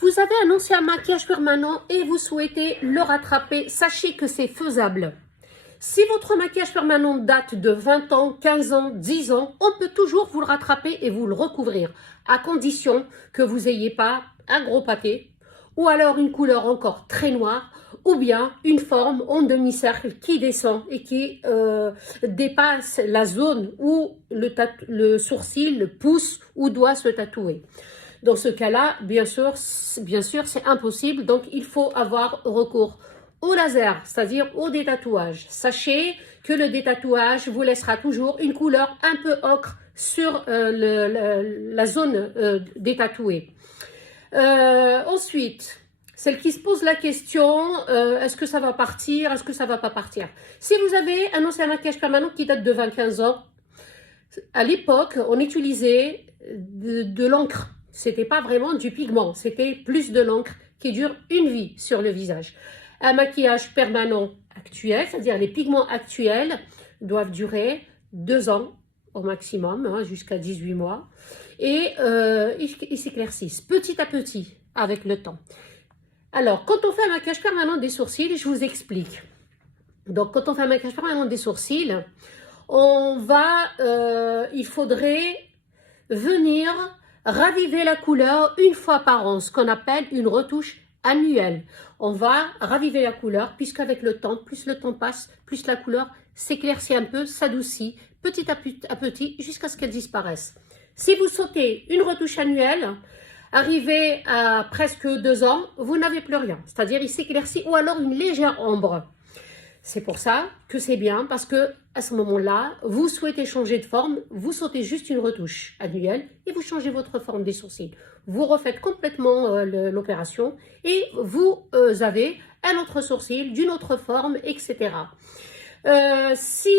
Vous avez un ancien maquillage permanent et vous souhaitez le rattraper, sachez que c'est faisable. Si votre maquillage permanent date de 20 ans, 15 ans, 10 ans, on peut toujours vous le rattraper et vous le recouvrir, à condition que vous n'ayez pas un gros pâté, ou alors une couleur encore très noire, ou bien une forme en demi-cercle qui descend et qui dépasse la zone où le sourcil, pousse ou doit se tatouer. Dans ce cas-là, bien sûr, c'est impossible, donc il faut avoir recours au laser, c'est-à-dire au détatouage. Sachez que le détatouage vous laissera toujours une couleur un peu ocre sur la zone détatouée. Ensuite, celle qui se pose la question, est-ce que ça va partir, est-ce que ça va pas partir? Si vous avez un ancien maquillage permanent qui date de 20-15 ans, à l'époque, on utilisait de l'encre. C'était pas vraiment du pigment, c'était plus de l'encre qui dure une vie sur le visage. Un maquillage permanent actuel, c'est-à-dire les pigments actuels, doivent durer 2 ans au maximum, hein, jusqu'à 18 mois, et ils s'éclaircissent petit à petit avec le temps. Alors, quand on fait un maquillage permanent des sourcils, je vous explique. Donc, quand on fait un maquillage permanent des sourcils, il faudrait venir raviver la couleur une fois par an, ce qu'on appelle une retouche annuelle. On va raviver la couleur, puisqu'avec le temps, plus le temps passe, plus la couleur s'éclaircit un peu, s'adoucit, petit à petit, jusqu'à ce qu'elle disparaisse. Si vous sautez une retouche annuelle, arrivé à presque 2 ans, vous n'avez plus rien. C'est-à-dire, il s'éclaircit ou alors une légère ombre. C'est pour ça que c'est bien, parce que à ce moment-là, vous souhaitez changer de forme, vous sautez juste une retouche annuelle et vous changez votre forme des sourcils. Vous refaites complètement l'opération et vous avez un autre sourcil d'une autre forme, etc. Si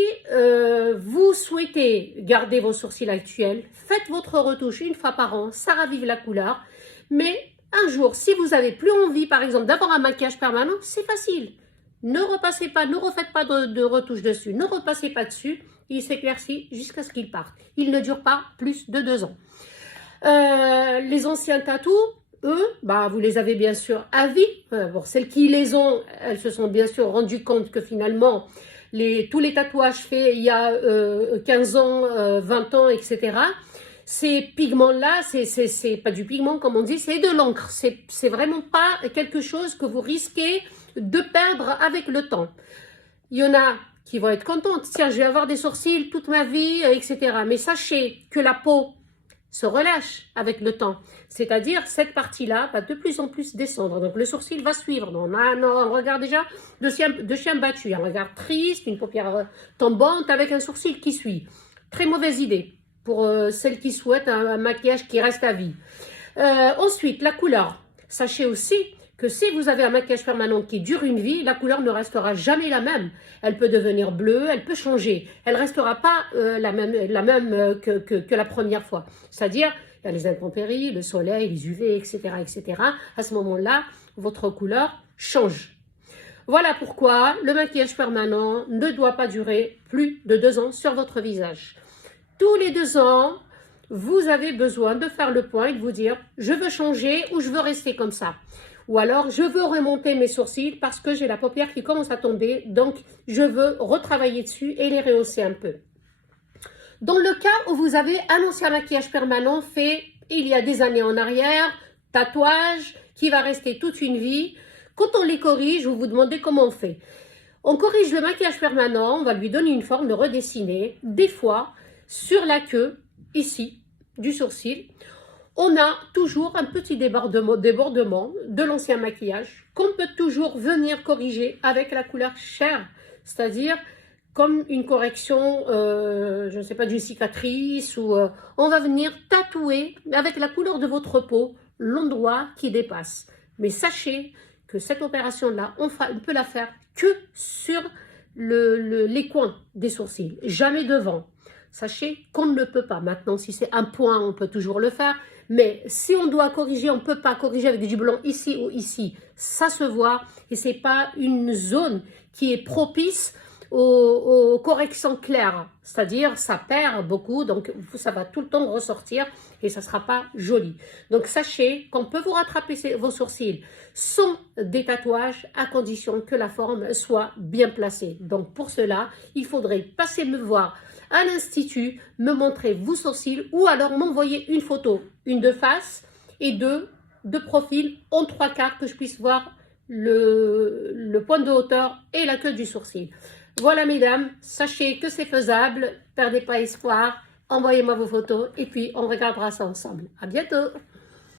vous souhaitez garder vos sourcils actuels, faites votre retouche une fois par an, ça ravive la couleur. Mais un jour, si vous n'avez plus envie, par exemple, d'avoir un maquillage permanent, c'est facile. Ne repassez pas, ne refaites pas de retouche dessus, ne repassez pas dessus, il s'éclaircit jusqu'à ce qu'il parte. Il ne dure pas plus de 2 ans. Les anciens tatous, eux, vous les avez bien sûr à vie. Bon, celles qui les ont, elles se sont bien sûr rendues compte que finalement, tous les tatouages faits il y a 15 ans, 20 ans, etc., ces pigments-là, c'est pas du pigment comme on dit, c'est de l'encre. C'est vraiment pas quelque chose que vous risquez de perdre avec le temps. Il y en a qui vont être contentes. Tiens, je vais avoir des sourcils toute ma vie, etc. Mais sachez que la peau se relâche avec le temps. C'est-à-dire, cette partie-là va de plus en plus descendre. Donc, le sourcil va suivre. On a un regard déjà de chien battu. Un regard triste, une paupière tombante avec un sourcil qui suit. Très mauvaise idée pour celles qui souhaitent un maquillage qui reste à vie. Ensuite, la couleur. Sachez aussi que si vous avez un maquillage permanent qui dure une vie, la couleur ne restera jamais la même. Elle peut devenir bleue, elle peut changer. Elle ne restera pas la même que la première fois. C'est-à-dire, il y a les intempéries, le soleil, les UV, etc., etc. À ce moment-là, votre couleur change. Voilà pourquoi le maquillage permanent ne doit pas durer plus de 2 ans sur votre visage. Tous les 2 ans, vous avez besoin de faire le point et de vous dire « je veux changer » ou « je veux rester comme ça ». Ou alors, je veux remonter mes sourcils parce que j'ai la paupière qui commence à tomber, donc je veux retravailler dessus et les rehausser un peu. Dans le cas où vous avez un ancien maquillage permanent fait il y a des années en arrière, tatouage, qui va rester toute une vie, quand on les corrige, vous vous demandez comment on fait. On corrige le maquillage permanent, on va lui donner une forme, le redessiner. Des fois, sur la queue, ici, du sourcil, on a toujours un petit débordement de l'ancien maquillage qu'on peut toujours venir corriger avec la couleur chair, c'est-à-dire comme une correction, je ne sais pas, d'une cicatrice, ou on va venir tatouer avec la couleur de votre peau l'endroit qui dépasse. Mais sachez que cette opération-là, on peut la faire que sur les coins des sourcils, jamais devant. Sachez qu'on ne le peut pas. Maintenant, si c'est un point, on peut toujours le faire. Mais si on doit corriger, on ne peut pas corriger avec du blanc ici ou ici. Ça se voit et ce n'est pas une zone qui est propice aux corrections claires, c'est-à-dire ça perd beaucoup, donc ça va tout le temps ressortir et ça ne sera pas joli. Donc sachez qu'on peut vous rattraper vos sourcils sans des tatouages à condition que la forme soit bien placée. Donc pour cela, il faudrait passer me voir à l'institut, me montrer vos sourcils ou alors m'envoyer une photo, une de face et deux de profil en 3/4 que je puisse voir le point de hauteur et la queue du sourcil. Voilà mesdames, sachez que c'est faisable, perdez pas espoir, envoyez-moi vos photos et puis on regardera ça ensemble. À bientôt.